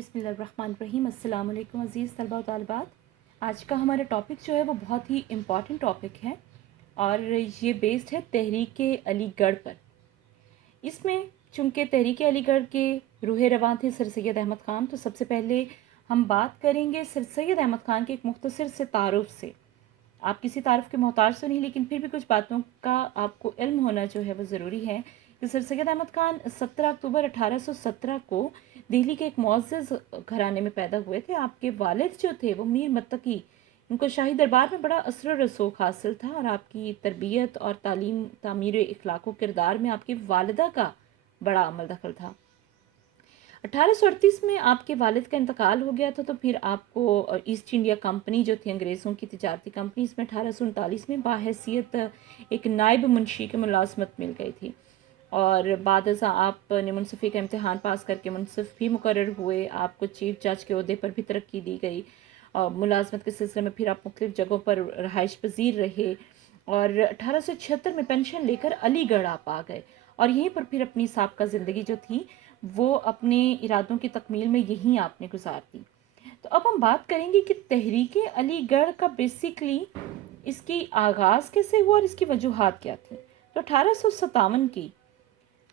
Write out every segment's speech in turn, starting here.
بسم اللہ الرحمن الرحیم۔ السلام علیکم عزیز طلباء و طالبات۔ آج کا ہمارا ٹاپک جو ہے وہ بہت ہی امپورٹنٹ ٹاپک ہے اور یہ بیسڈ ہے تحریک علی گڑھ پر۔ اس میں چونکہ تحریک علی گڑھ کے روح رواں تھے سر سید احمد خان، تو سب سے پہلے ہم بات کریں گے سر سید احمد خان کے ایک مختصر سے تعارف سے۔ آپ کسی تعارف کے محتاج تو نہیں، لیکن پھر بھی کچھ باتوں کا آپ کو علم ہونا جو ہے وہ ضروری ہے کہ سر سید احمد خان 17 اکتوبر 1817 کو دہلی کے ایک معزز گھرانے میں پیدا ہوئے تھے۔ آپ کے والد جو تھے وہ میر متقی، ان کو شاہی دربار میں بڑا اثر و رسوخ حاصل تھا، اور آپ کی تربیت اور تعلیم تعمیر اخلاق و کردار میں آپ کی والدہ کا بڑا عمل دخل تھا۔ 1838 میں آپ کے والد کا انتقال ہو گیا تھا، تو پھر آپ کو ایسٹ انڈیا کمپنی جو تھی انگریزوں کی تجارتی کمپنی، اس میں 1839 میں باحیثیت ایک نائب منشی کی ملازمت مل گئی تھی، اور بعد ازاں آپ نے منصفی کا امتحان پاس کر کے منصف بھی مقرر ہوئے۔ آپ کو چیف جج کے عہدے پر بھی ترقی دی گئی، اور ملازمت کے سلسلے میں پھر آپ مختلف جگہوں پر رہائش پذیر رہے، اور 1876 میں پینشن لے کر علی گڑھ آپ آ گئے، اور یہیں پر پھر اپنی سابقہ زندگی جو تھی وہ اپنے ارادوں کی تکمیل میں یہیں آپ نے گزار دی۔ تو اب ہم بات کریں گے کہ تحریک علی گڑھ کا بیسیکلی اس کی آغاز کیسے ہوا اور اس کی وجوہات کیا تھی۔ تو 1857 کی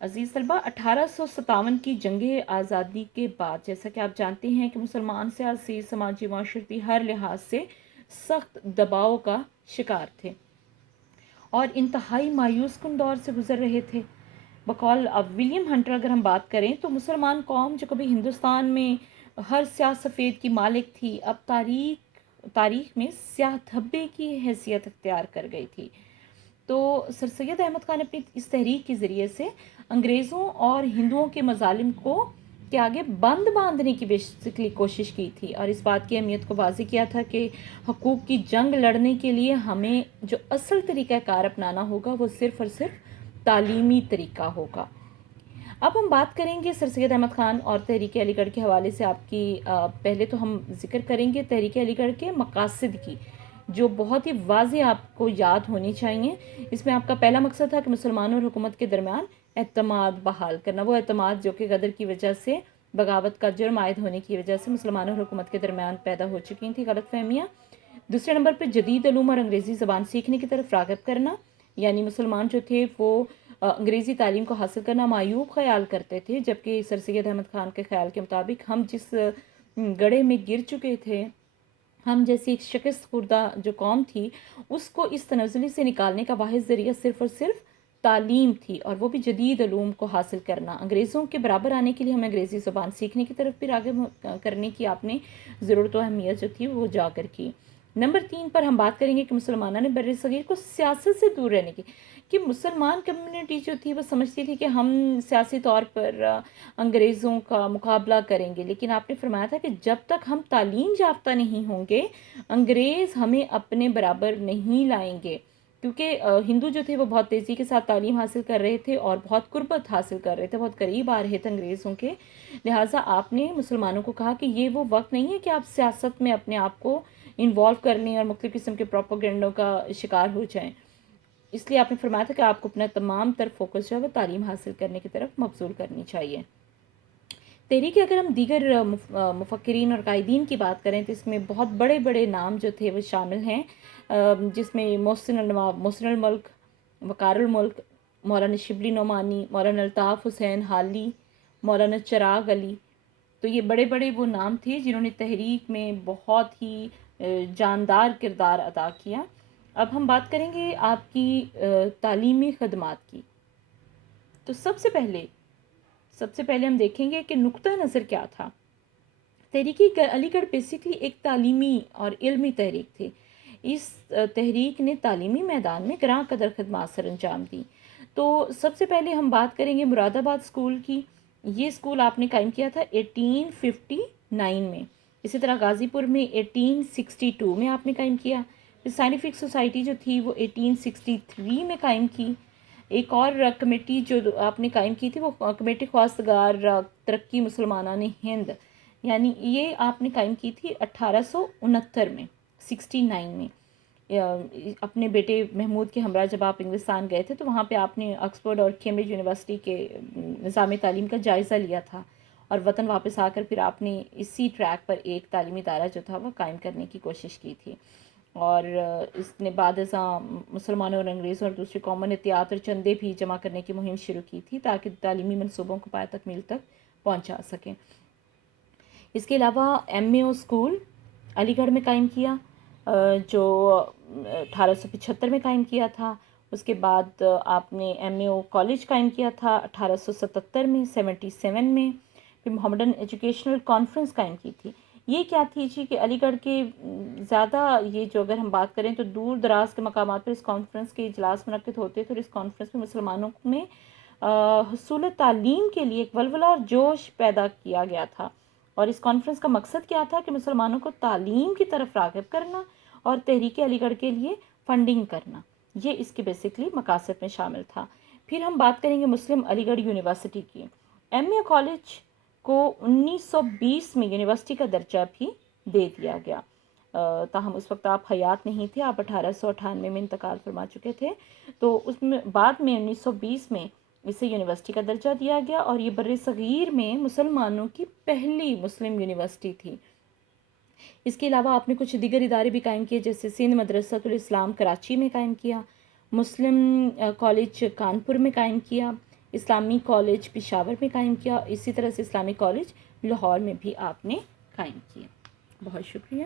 عزیز طلبہ 1857 کی جنگ آزادی کے بعد، جیسا کہ آپ جانتے ہیں کہ مسلمان سیاسی، سماجی، معاشرتی ہر لحاظ سے سخت دباؤ کا شکار تھے اور انتہائی مایوس کن دور سے گزر رہے تھے۔ بقول ولیم ہنٹر اگر ہم بات کریں تو مسلمان قوم جو کبھی ہندوستان میں ہر سیاہ سفید کی مالک تھی، اب تاریخ میں سیاہ دھبے کی حیثیت اختیار کر گئی تھی۔ تو سر سید احمد خان نے اپنی اس تحریک کے ذریعے سے انگریزوں اور ہندوؤں کے مظالم کے آگے بند باندھنے کی بیسکلی کوشش کی تھی، اور اس بات کی اہمیت کو واضح کیا تھا کہ حقوق کی جنگ لڑنے کے لیے ہمیں جو اصل طریقہ کار اپنانا ہوگا وہ صرف اور صرف تعلیمی طریقہ ہوگا۔ اب ہم بات کریں گے سر سید احمد خان اور تحریک علی گڑھ کے حوالے سے۔ آپ کی پہلے تو ہم ذکر کریں گے تحریک علی گڑھ کے مقاصد کی، جو بہت ہی واضح آپ کو یاد ہونی چاہیے۔ اس میں آپ کا پہلا مقصد تھا کہ مسلمانوں اور حکومت کے درمیان اعتماد بحال کرنا، وہ اعتماد جو کہ غدر کی وجہ سے، بغاوت کا جرم عائد ہونے کی وجہ سے مسلمانوں اور حکومت کے درمیان پیدا ہو چکی تھی غلط فہمیاں۔ دوسرے نمبر پہ جدید علوم اور انگریزی زبان سیکھنے کی طرف راغب کرنا، یعنی مسلمان جو تھے وہ انگریزی تعلیم کو حاصل کرنا معیوب خیال کرتے تھے، جبکہ سر سید احمد خان کے خیال کے مطابق ہم جس گڑھے میں گر چکے تھے، ہم جیسی ایک شکست خوردہ جو قوم تھی، اس کو اس تنزلی سے نکالنے کا واحد ذریعہ صرف اور صرف تعلیم تھی، اور وہ بھی جدید علوم کو حاصل کرنا۔ انگریزوں کے برابر آنے کے لیے ہمیں انگریزی زبان سیکھنے کی طرف بھی راغب کرنے کی آپ نے ضرورت و اہمیت جو تھی وہ اجاگر کی۔ نمبر 3 پر ہم بات کریں گے کہ مسلمانوں نے بر صغیر کو سیاست سے دور رہنے کی، کہ مسلمان کمیونٹی جو تھی وہ سمجھتی تھی کہ ہم سیاسی طور پر انگریزوں کا مقابلہ کریں گے، لیکن آپ نے فرمایا تھا کہ جب تک ہم تعلیم یافتہ نہیں ہوں گے انگریز ہمیں اپنے برابر نہیں لائیں گے، کیونکہ ہندو جو تھے وہ بہت تیزی کے ساتھ تعلیم حاصل کر رہے تھے اور بہت قربت حاصل کر رہے تھے، بہت قریب آ رہے تھے انگریزوں کے۔ لہٰذا آپ نے مسلمانوں کو کہا کہ یہ وہ وقت نہیں ہے کہ آپ سیاست میں اپنے آپ کو انوالو کر لیں اور مختلف قسم کے پروپیگنڈوں کا شکار ہو جائیں۔ اس لیے آپ نے فرمایا تھا کہ آپ کو اپنا تمام تر فوکس جو ہے وہ تعلیم حاصل کرنے کی طرف مبذول کرنی چاہیے۔ تحریک اگر ہم دیگر مفکرین اور قائدین کی بات کریں تو اس میں بہت بڑے بڑے نام جو تھے وہ شامل ہیں، جس میں محسن الملک، وقار الملک، مولانا شبلی نعمانی، مولانا الطاف حسین حالی، مولانا چراغ علی۔ تو یہ بڑے بڑے وہ نام تھے جنہوں نے تحریک میں بہت ہی جاندار کردار ادا کیا۔ اب ہم بات کریں گے آپ کی تعلیمی خدمات کی۔ تو سب سے پہلے ہم دیکھیں گے کہ نقطہ نظر کیا تھا۔ تحریک علی گڑھ بیسیکلی ایک تعلیمی اور علمی تحریک تھی۔ اس تحریک نے تعلیمی میدان میں گراں قدر خدمات سر انجام دی۔ تو سب سے پہلے ہم بات کریں گے مراد آباد اسکول کی۔ یہ اسکول آپ نے قائم کیا تھا 1859 میں۔ اسی طرح غازی پور میں 1862 میں آپ نے قائم کیا۔ سائنٹیفک سوسائٹی جو تھی وہ 1863 میں قائم کی۔ ایک اور کمیٹی جو آپ نے قائم کی تھی وہ کمیٹی خواستگار ترقی مسلمانان ہند، یعنی یہ آپ نے قائم کی تھی 1869 میں، 69 میں۔ اپنے بیٹے محمود کے ہمراہ جب آپ انگلستان گئے تھے تو وہاں پہ آپ نے آکسفورڈ اور کیمبرج یونیورسٹی کے نظام تعلیم کا جائزہ لیا تھا، اور وطن واپس آ کر پھر آپ نے اسی ٹریک پر ایک تعلیمی ادارہ جو تھا وہ قائم کرنے کی کوشش کی تھی، اور اس نے بعد ازاں مسلمانوں اور انگریزوں اور دوسری قوموں نے احتیاط اور چندے بھی جمع کرنے کی مہم شروع کی تھی تاکہ تعلیمی منصوبوں کو پایہ تکمیل تک پہنچا سکیں۔ اس کے علاوہ ایم اے او اسکول علی گڑھ میں قائم کیا، جو 1875 میں قائم کیا تھا۔ اس کے بعد آپ نے ایم اے او کالج قائم کیا تھا 1877 میں، 77 میں۔ پھر محمڈن ایجوکیشنل کانفرنس قائم کی تھی۔ یہ کیا تھی جی کہ علی گڑھ کے زیادہ، یہ جو اگر ہم بات کریں تو دور دراز کے مقامات پر اس کانفرنس کے اجلاس منعقد ہوتے تھے، اور اس کانفرنس میں مسلمانوں میں حصول تعلیم کے لیے ایک ولولہ اور جوش پیدا کیا گیا تھا، اور اس کانفرنس کا مقصد کیا تھا کہ مسلمانوں کو تعلیم کی طرف راغب کرنا اور تحریک علی گڑھ کے لیے فنڈنگ کرنا، یہ اس کے بیسکلی مقاصد میں شامل تھا۔ پھر ہم بات کریں گے مسلم علی گڑھ یونیورسٹی کی۔ ایم اے کالج کو 1920 میں یونیورسٹی کا درجہ بھی دے دیا گیا، تاہم اس وقت آپ حیات نہیں تھے، آپ 1898 میں انتقال فرما چکے تھے، تو اس میں بعد میں 1920 میں اسے یونیورسٹی کا درجہ دیا گیا، اور یہ بر صغیر میں مسلمانوں کی پہلی مسلم یونیورسٹی تھی۔ اس کے علاوہ آپ نے کچھ دیگر ادارے بھی قائم کیے، جیسے سندھ مدرسۃ الاسلام کراچی میں قائم کیا، مسلم کالج کانپور میں قائم کیا، اسلامی کالج پشاور میں قائم کیا، اسی طرح سے اسلامی کالج لاہور میں بھی آپ نے قائم کیا۔ بہت شکریہ۔